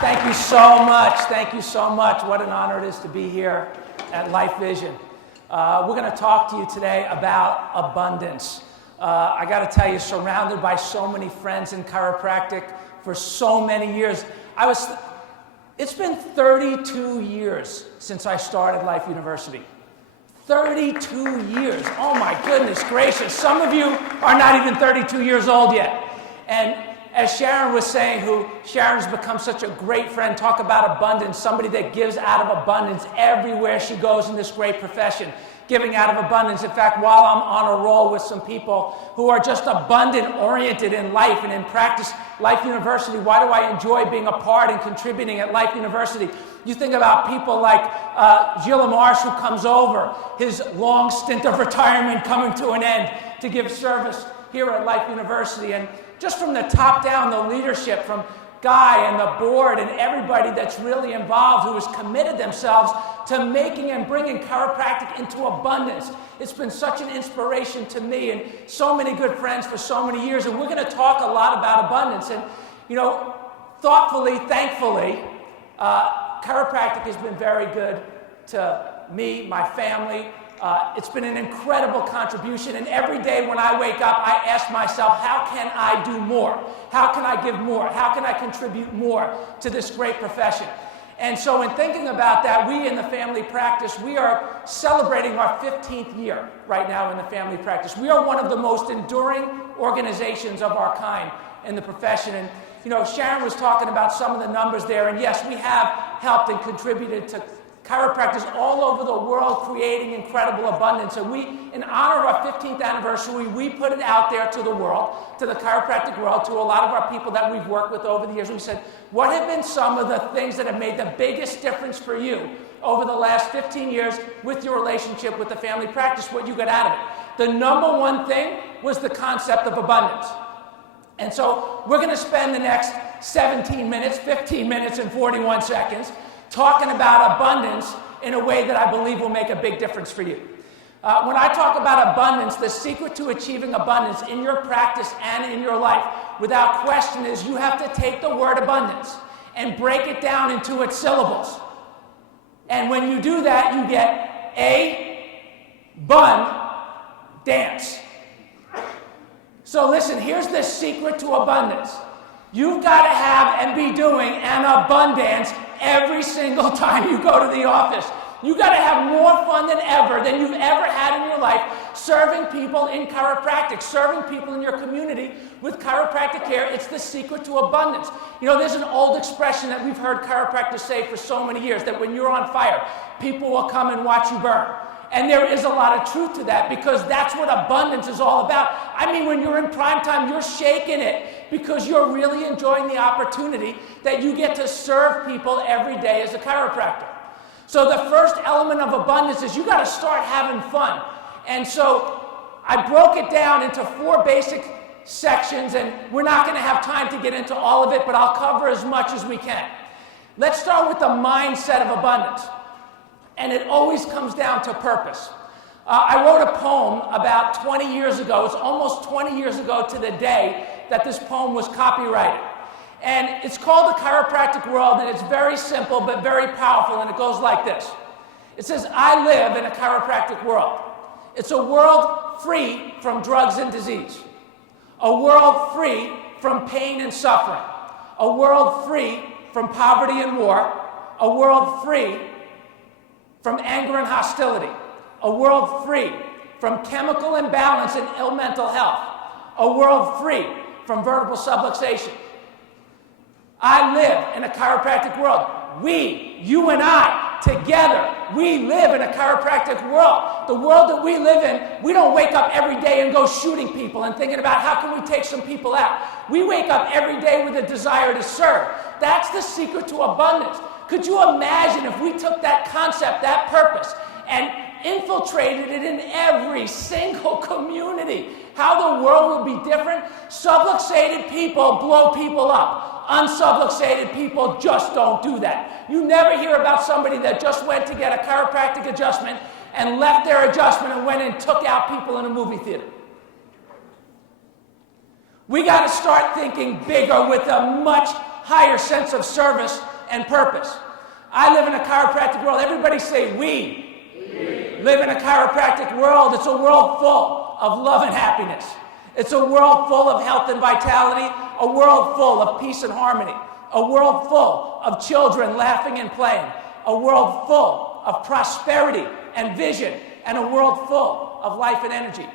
Thank you so much. Thank you so much. What an honor it is to be here at Life Vision. We're going to talk to you today about abundance. I got to tell you, surrounded by so many friends in chiropractic for so many years. It's been 32 years since I started Life University. 32 years. Oh my goodness gracious. Some of you are not even 32 years old yet. And as Sharon was saying, Sharon's become such a great friend, talk about abundance, somebody that gives out of abundance everywhere she goes in this great profession, giving out of abundance. In fact, while I'm on a roll with some people who are just abundant-oriented in life and in practice, Life University, why do I enjoy being a part and contributing at Life University? You think about people like July who comes over, his long stint of retirement coming to an end to give service here at Life University. And just from the top down, the leadership from Guy and the board and everybody that's really involved who has committed themselves to making and bringing chiropractic into abundance. It's been such an inspiration to me and so many good friends for so many years. And we're going to talk a lot about abundance. And, you know, thoughtfully, thankfully, chiropractic has been very good to me, my family. It's been an incredible contribution, and every day when I wake up, I ask myself, how can I do more? How can I give more? How can I contribute more to this great profession? And so in thinking about that, we in the family practice, we are celebrating our 15th year right now in the family practice. We are one of the most enduring organizations of our kind in the profession. And you know, Sharon was talking about some of the numbers there, and yes, we have helped and contributed to chiropractors all over the world creating incredible abundance. And we, in honor of our 15th anniversary, we put it out there to the world, to the chiropractic world, to a lot of our people that we've worked with over the years. We said, what have been some of the things that have made the biggest difference for you over the last 15 years with your relationship with the family practice, what you got out of it? The number one thing was the concept of abundance. And so we're going to spend the next 17 minutes, 15 minutes and 41 seconds talking about abundance in a way that I believe will make a big difference for you. When I talk about abundance, the secret to achieving abundance in your practice and in your life, without question, is you have to take the word abundance and break it down into its syllables. And when you do that, you get dance. So listen, here's the secret to abundance. You've got to have and be doing an abundance every single time you go to the office. You've got to have more fun than you've ever had in your life serving people in chiropractic, serving people in your community with chiropractic care. It's the secret to abundance. You know, there's an old expression that we've heard chiropractors say for so many years, that when you're on fire, people will come and watch you burn. And there is a lot of truth to that, because that's what abundance is all about. I mean, when you're in prime time, you're shaking it because you're really enjoying the opportunity that you get to serve people every day as a chiropractor. So the first element of abundance is you got to start having fun. And so I broke it down into 4 basic sections, and we're not going to have time to get into all of it, but I'll cover as much as we can. Let's start with the mindset of abundance. And it always comes down to purpose. I wrote a poem about 20 years ago. It's almost 20 years ago to the day that this poem was copyrighted. And it's called The Chiropractic World, and it's very simple but very powerful, and it goes like this. It says, I live in a chiropractic world. It's a world free from drugs and disease. A world free from pain and suffering. A world free from poverty and war. A world free from anger and hostility, a world free from chemical imbalance and ill mental health, a world free from vertebral subluxation. I live in a chiropractic world. We, you and I, together, we live in a chiropractic world. The world that we live in, we don't wake up every day and go shooting people and thinking about how can we take some people out. We wake up every day with a desire to serve. That's the secret to abundance. Could you imagine if we took that concept, that purpose, and infiltrated it in every single community? How the world would be different? Subluxated people blow people up. Unsubluxated people just don't do that. You never hear about somebody that just went to get a chiropractic adjustment and left their adjustment and went and took out people in a movie theater. We got to start thinking bigger with a much higher sense of service and purpose. I live in a chiropractic world. Everybody say we. Live in a chiropractic world. It's a world full of love and happiness. It's a world full of health and vitality, a world full of peace and harmony, a world full of children laughing and playing, a world full of prosperity and vision, and a world full of life and energy.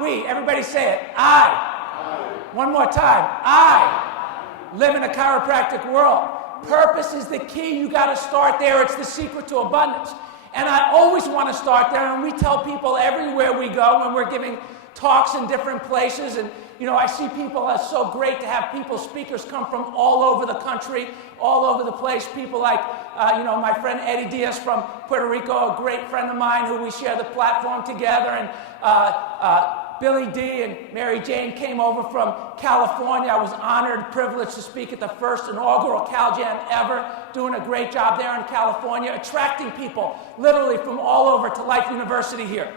We, everybody say it, I. One more time, I live in a chiropractic world. Purpose is the key. You got to start there. It's the secret to abundance. And I always want to start there, and we tell people everywhere we go when we're giving talks in different places. And, you know, I see people, it's so great to have people, speakers come from all over the country, all over the place. People like, my friend Eddie Diaz from Puerto Rico, a great friend of mine who we share the platform together. And Billy D and Mary Jane came over from California. I was honored, privileged to speak at the first inaugural CalJam ever, doing a great job there in California, attracting people literally from all over to Life University here.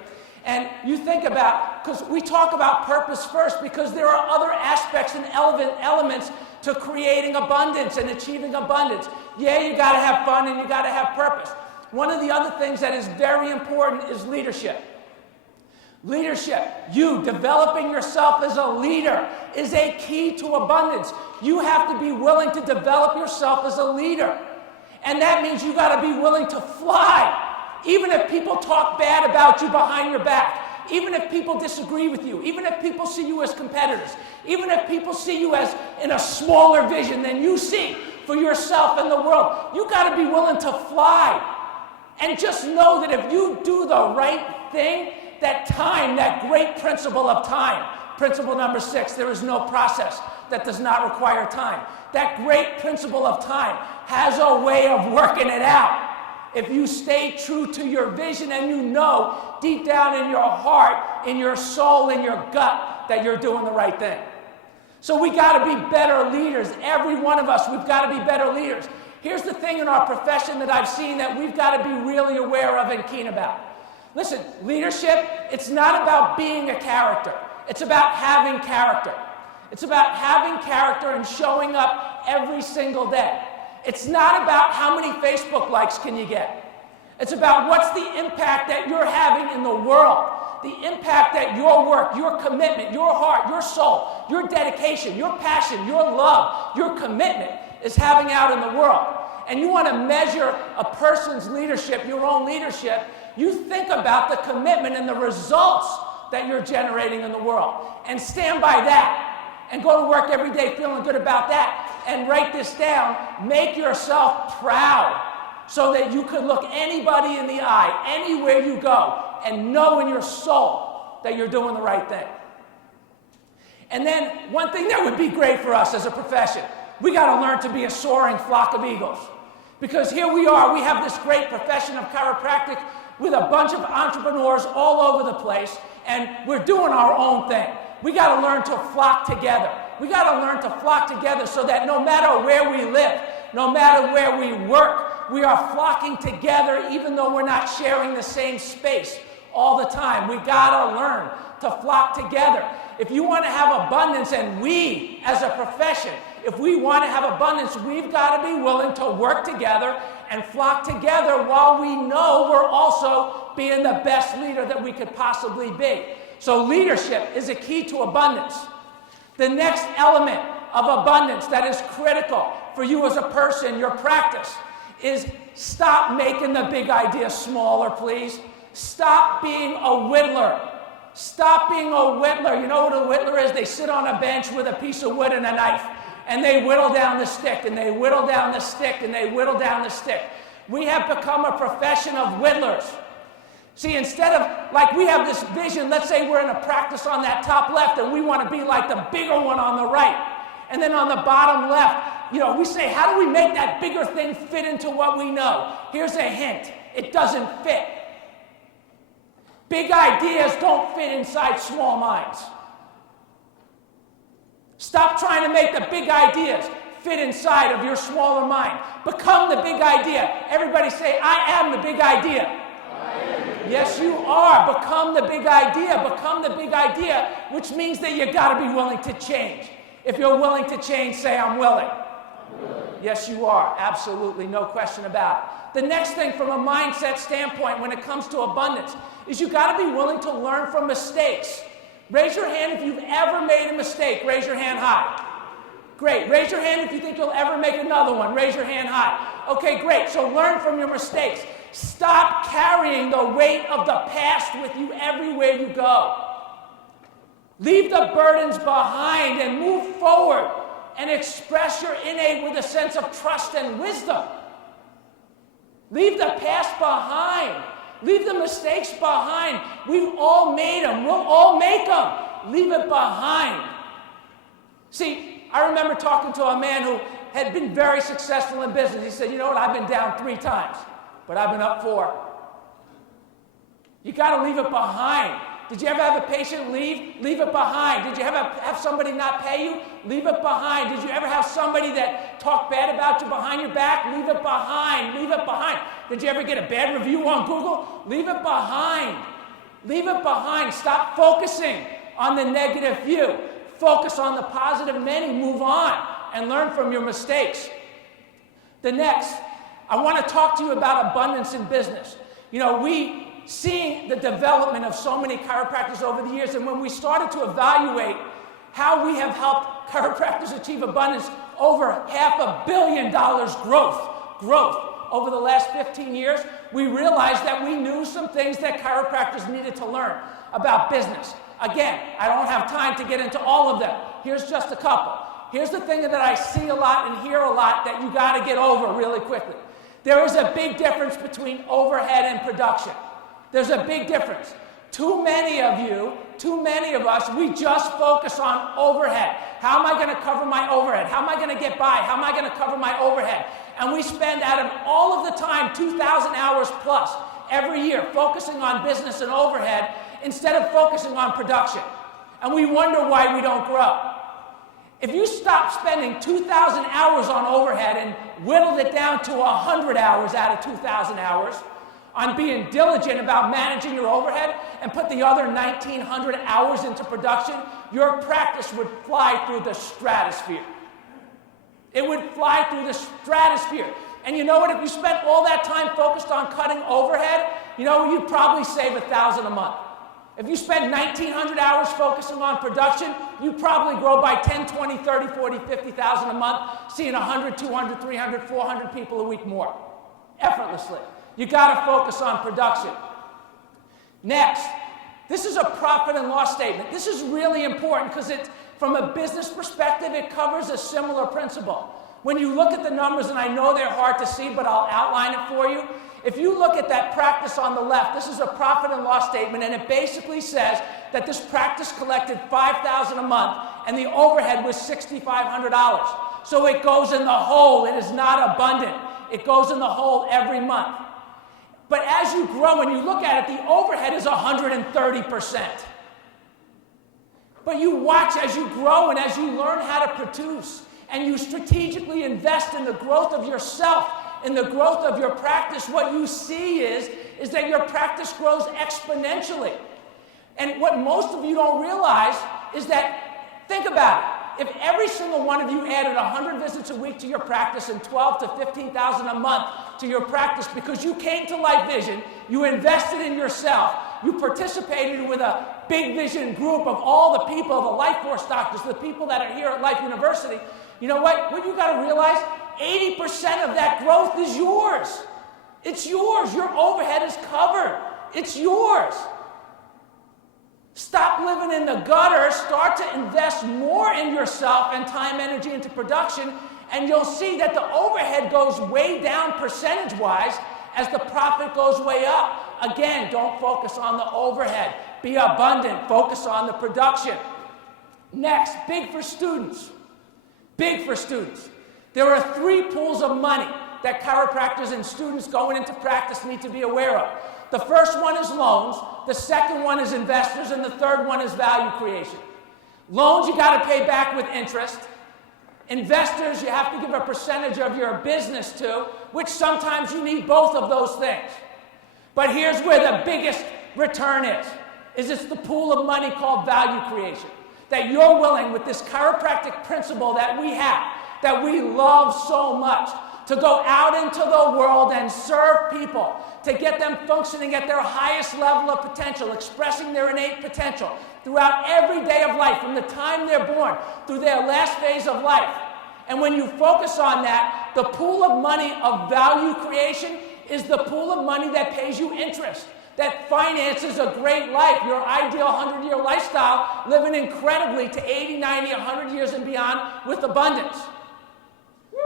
And you think about, because we talk about purpose first, because there are other aspects and elements to creating abundance and achieving abundance. Yeah, you got to have fun and you got to have purpose. One of the other things that is very important is leadership. Leadership, you developing yourself as a leader is a key to abundance. You have to be willing to develop yourself as a leader. And that means you got to be willing to fly. Even if people talk bad about you behind your back, even if people disagree with you, even if people see you as competitors, even if people see you as in a smaller vision than you see for yourself and the world, you got to be willing to fly. And just know that if you do the right thing, that time, that great principle of time, principle number 6, there is no process that does not require time. That great principle of time has a way of working it out. If you stay true to your vision and you know deep down in your heart, in your soul, in your gut, that you're doing the right thing. So we got to be better leaders. Every one of us, we've got to be better leaders. Here's the thing in our profession that I've seen that we've got to be really aware of and keen about. Listen, leadership, it's not about being a character. It's about having character. It's about having character and showing up every single day. It's not about how many Facebook likes can you get. It's about what's the impact that you're having in the world, the impact that your work, your commitment, your heart, your soul, your dedication, your passion, your love, your commitment is having out in the world. And you want to measure a person's leadership, your own leadership, you think about the commitment and the results that you're generating in the world. And stand by that. And go to work every day feeling good about that. And write this down. Make yourself proud so that you could look anybody in the eye, anywhere you go, and know in your soul that you're doing the right thing. And then one thing that would be great for us as a profession, we got to learn to be a soaring flock of eagles. Because here we are, we have this great profession of chiropractic with a bunch of entrepreneurs all over the place, and we're doing our own thing. We got to learn to flock together. We got to learn to flock together so that no matter where we live, no matter where we work, we are flocking together even though we're not sharing the same space all the time. We got to learn to flock together. If you want to have abundance, and we as a profession, if we want to have abundance, we've got to be willing to work together and flock together while we know we're also being the best leader that we could possibly be. So leadership is a key to abundance. The next element of abundance that is critical for you as a person, your practice, is stop making the big idea smaller, please. Stop being a whittler. Stop being a whittler. You know what a whittler is? They sit on a bench with a piece of wood and a knife, and they whittle down the stick, and they whittle down the stick, and they whittle down the stick. We have become a profession of whittlers. See, instead of, like, we have this vision, let's say we're in a practice on that top left, and we want to be like the bigger one on the right. And then on the bottom left, we say, how do we make that bigger thing fit into what we know? Here's a hint. It doesn't fit. Big ideas don't fit inside small minds. Stop trying to make the big ideas fit inside of your smaller mind. Become the big idea. Everybody say, I am the big idea. Yes, you are. Become the big idea. Become the big idea, which means that you got to be willing to change. If you're willing to change, say, I'm willing. Yes, you are. Absolutely, no question about it. The next thing from a mindset standpoint when it comes to abundance is you got to be willing to learn from mistakes. Raise your hand if you've ever made a mistake. Raise your hand high. Great. Raise your hand if you think you'll ever make another one. Raise your hand high. Okay, great. So learn from your mistakes. Stop carrying the weight of the past with you everywhere you go. Leave the burdens behind and move forward and express your innate with a sense of trust and wisdom. Leave the past behind. Leave the mistakes behind. We've all made them. We'll all make them. Leave it behind. See, I remember talking to a man who had been very successful in business. He said, you know what, I've been down 3 times, but I've been up 4. You got to leave it behind. Did you ever have a patient leave? Leave it behind. Did you ever have somebody not pay you? Leave it behind. Did you ever have somebody that talked bad about you behind your back? Leave it behind. Leave it behind. Did you ever get a bad review on Google? Leave it behind. Leave it behind. Stop focusing on the negative few. Focus on the positive many. Move on and learn from your mistakes. The next, I want to talk to you about abundance in business. You know, seeing the development of so many chiropractors over the years, and when we started to evaluate how we have helped chiropractors achieve abundance, over $500 million growth over the last 15 years, we realized that we knew some things that chiropractors needed to learn about business. Again, I don't have time to get into all of them. Here's just a couple. Here's the thing that I see a lot and hear a lot that you got to get over really quickly. There is a big difference between overhead and production. There's a big difference. Too many of us, we just focus on overhead. How am I going to cover my overhead? How am I going to get by? How am I going to cover my overhead? And we spend out of all of the time, 2,000 hours plus every year focusing on business and overhead instead of focusing on production. And we wonder why we don't grow. If you stop spending 2,000 hours on overhead and whittled it down to 100 hours out of 2,000 hours, on being diligent about managing your overhead and put the other 1,900 hours into production, your practice would fly through the stratosphere. It would fly through the stratosphere. And you know what? If you spent all that time focused on cutting overhead, you know, you'd probably save $1,000 a month. If you spend 1,900 hours focusing on production, you'd probably grow by 10, 20, 30, 40, 50,000 a month, seeing 100, 200, 300, 400 people a week more, effortlessly. You got to focus on production. Next, this is a profit and loss statement. This is really important because from a business perspective, it covers a similar principle. When you look at the numbers, and I know they're hard to see, but I'll outline it for you. If you look at that practice on the left, this is a profit and loss statement, and it basically says that this practice collected $5,000 a month, and the overhead was $6,500. So it goes in the hole. It is not abundant. It goes in the hole every month. But as you grow and you look at it, the overhead is 130%. But you watch as you grow and as you learn how to produce and you strategically invest in the growth of yourself, in the growth of your practice, what you see is that your practice grows exponentially. And what most of you don't realize is that, think about it. If every single one of you added 100 visits a week to your practice and 12 to 15,000 a month to your practice because you came to Life Vision, you invested in yourself, you participated with a big vision group of all the people, the Life Force doctors, the people that are here at Life University, you know what? What you got to realize, 80% of that growth is yours. It's yours. Your overhead is covered. It's yours. Stop living in the gutter. Start to invest more in yourself and time, energy into production, and you'll see that the overhead goes way down percentage-wise as the profit goes way up. Again, don't focus on the overhead. Be abundant. Focus on the production. Next, big for students. Big for students. There are 3 pools of money that chiropractors and students going into practice need to be aware of. The first one is loans, the second one is investors, and the third one is value creation. Loans you got to pay back with interest. Investors you have to give a percentage of your business to, which sometimes you need both of those things. But here's where the biggest return is it's the pool of money called value creation. That you're willing, with this chiropractic principle that we have, that we love so much, to go out into the world and serve people, to get them functioning at their highest level of potential, expressing their innate potential throughout every day of life, from the time they're born through their last phase of life. And when you focus on that, the pool of money of value creation is the pool of money that pays you interest, that finances a great life, your ideal 100-year lifestyle, living incredibly to 80, 90, 100 years and beyond with abundance.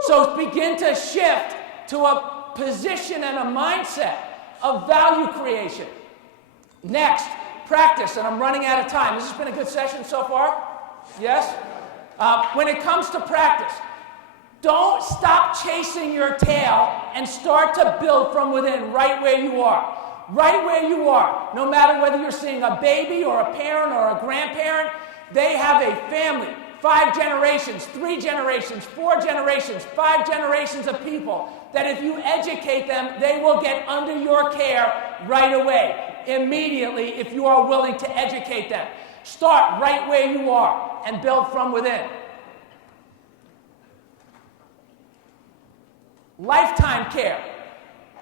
So begin to shift to a position and a mindset of value creation. Next, practice, and I'm running out of time. This has been a good session so far? Yes? When it comes to practice, don't stop chasing your tail and start to build from within right where you are. Right where you are, no matter whether you're seeing a baby or a parent or a grandparent, they have a family, 5 generations, 3 generations, 4 generations, 5 generations of people that if you educate them, they will get under your care right away, immediately, if you are willing to educate them. Start right where you are and build from within. Lifetime care.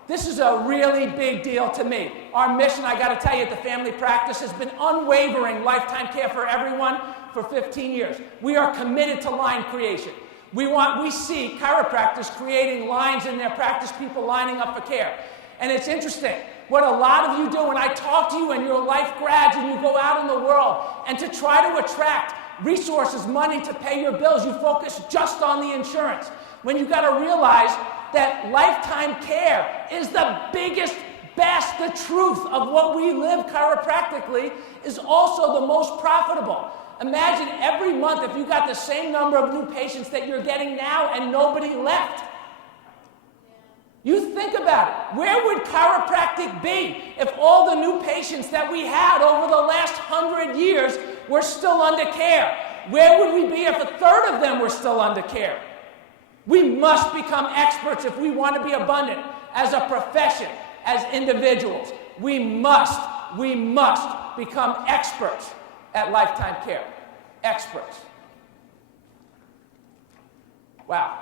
This is a really big deal to me. Our mission, I got to tell you, at the family practice has been unwavering lifetime care for everyone for 15 years. We are committed to line creation. We see chiropractors creating lines in their practice, people lining up for care. And it's interesting, what a lot of you do when I talk to you and your life grads and you go out in the world, and to try to attract resources, money to pay your bills, you focus just on the insurance. When you've got to realize that lifetime care is the biggest, best, the truth of what we live chiropractically is also the most profitable. Imagine every month if you got the same number of new patients that you're getting now and nobody left. You think about it. Where would chiropractic be if all the new patients that we had over the last 100 years were still under care? Where would we be if a third of them were still under care? We must become experts if we want to be abundant as a profession, as individuals. We must become experts at lifetime care. Experts. Wow,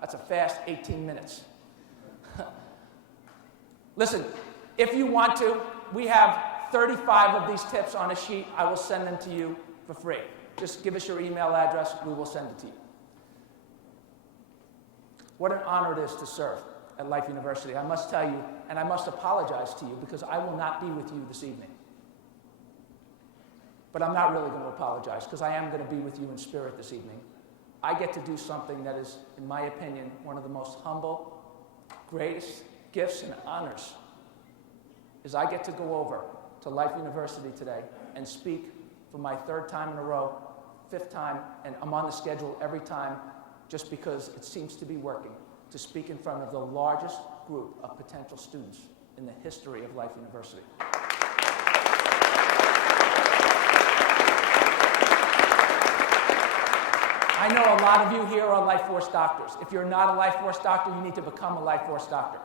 that's a fast 18 minutes. Listen, if you want to, we have 35 of these tips on a sheet. I will send them to you for free. Just give us your email address, we will send it to you. What an honor it is to serve at Life University. I must tell you, and I must apologize to you, because I will not be with you this evening. But I'm not really going to apologize, because I am going to be with you in spirit this evening. I get to do something that is, in my opinion, one of the most humble, greatest gifts and honors, is I get to go over to Life University today and speak for my 3rd time in a row, 5th time, and I'm on the schedule every time, just because it seems to be working, to speak in front of the largest group of potential students in the history of Life University. I know a lot of you here are life force doctors. If you're not a life force doctor, you need to become a life force doctor.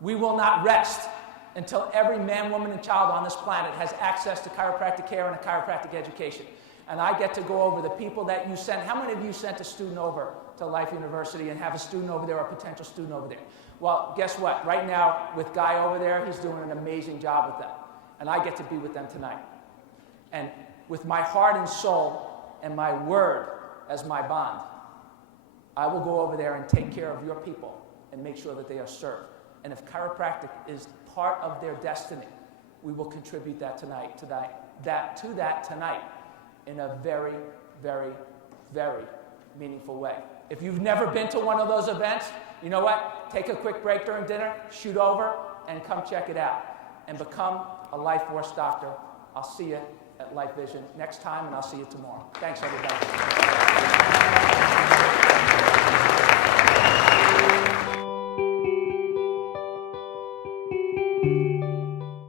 We will not rest until every man, woman, and child on this planet has access to chiropractic care and a chiropractic education. And I get to go over the people that you sent. How many of you sent a student over to Life University and have a student over there or a potential student over there? Well, guess what? Right now, with Guy over there, he's doing an amazing job with them. And I get to be with them tonight. And with my heart and soul and my word as my bond, I will go over there and take care of your people and make sure that they are served. And if chiropractic is part of their destiny, we will contribute that tonight, in a very, very, very meaningful way. If you've never been to one of those events, you know what? Take a quick break during dinner, shoot over, and come check it out. And become a life force doctor. I'll see you at Life Vision next time, and I'll see you tomorrow. Thanks, everybody.